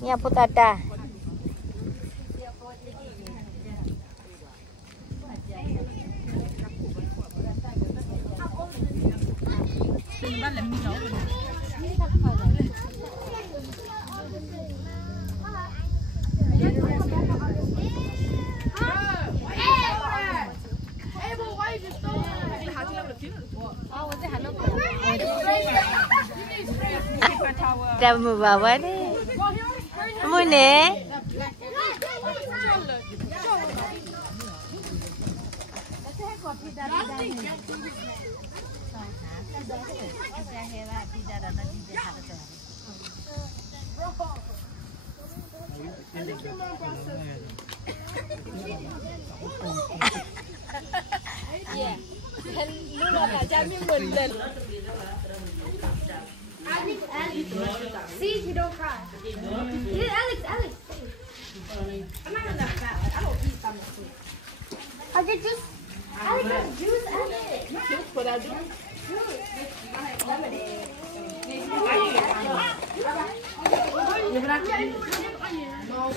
Ni apa tata? Dah membawa ni. Mana? Yeah. Lu nak jamin benda. Alex. See, you don't cry. Yeah, Alex. I'm not gonna fat. I don't eat something. I get juice. Alex has juice, Alex. Juice, what I do? Juice. Lemonade.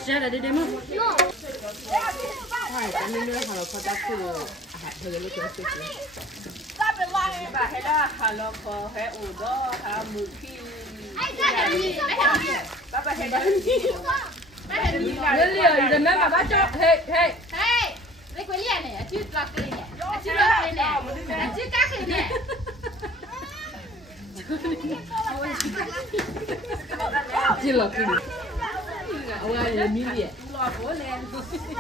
Share that demo. No. Hi, I'm going to have a product to look at it. Bà hay đó hà lộc hay ủ đó hà mực khi bà hay đó liền rồi mà bà cho hey lấy cái liền này chứ lọc cái này chứ lọc cái này chứ cắt cái này chứ lọc cái này ông ấy là mì liền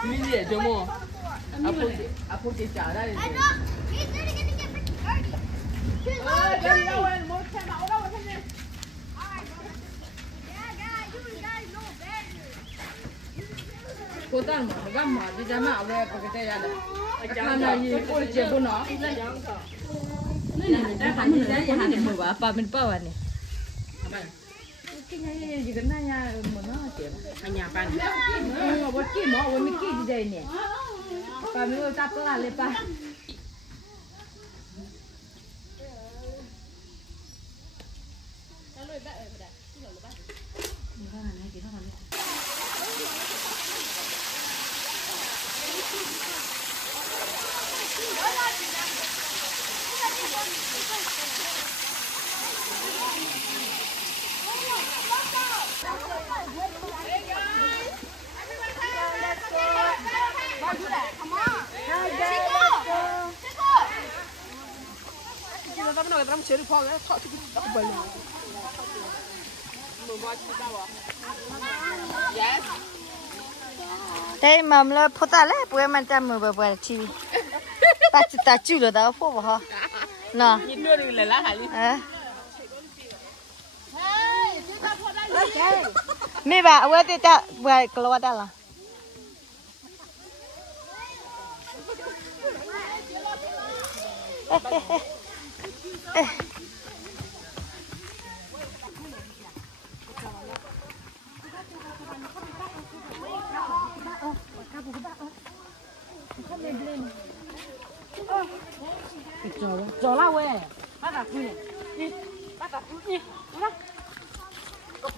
mì liền cho mua áp cái chả đây cô ta mà nó găm mà đi ra mà về cái tay ra đấy cái này gì cô chơi cô nó này hắn đi ra hắn để mở bà mình bao anh này cái này gì cái này nhà mà nó chơi anh nhà bạn mà bớt kia mà mình kia đi đây nè bà mình ta có làm lên bà Đây mà nó phô ta lấy bữa mình chăm mưa bữa chi ta chịu được đó phô hả nè nhìn đưa đi lá hải mấy bà ở đây ta bữa keluar dah lah Gió lao quê, bắt đặt quy này, đi, bắt đặt quy đi, đúng không? Có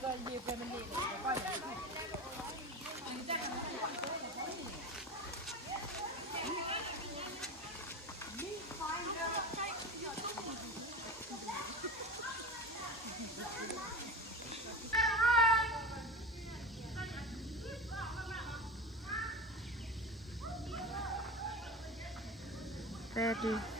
phương, gì về mình đi, coi này. Ready.